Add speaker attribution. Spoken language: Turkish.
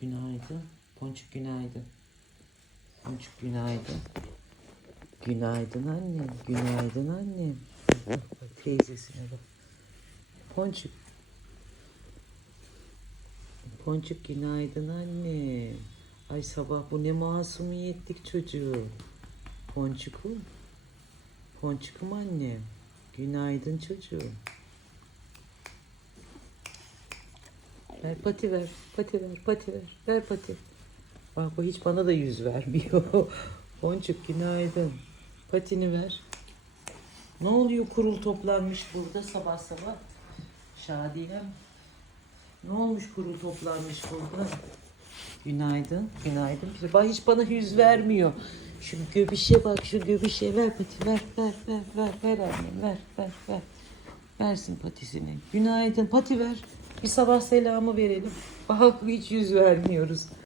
Speaker 1: Günaydın. Ponçuk günaydın. Ponçuk günaydın. Günaydın annem. Günaydın annem. Teyzesine bak. Ponçuk. Ponçuk günaydın anne. Ay sabah bu ne masumiyetlik çocuğu. Ponçukum. Ponçukum annem. Günaydın çocuğum. Ver pati ver, pati ver, pati ver, ver pati. Bak bu hiç bana da yüz vermiyor. Boncuk günaydın. Patini ver. Ne oluyor kurul toplanmış burada sabah sabah? Şadiyem. Ne olmuş kurul toplanmış burada? Günaydın, günaydın. Bak hiç bana yüz vermiyor. Şu göbüşe bak, şu göbüşe ver pati, ver, ver, ver, ver, ver annem, ver, ver, ver. Versin patisini. Günaydın, pati ver. Bir sabah selamı verelim. Bak hiç yüz vermiyoruz.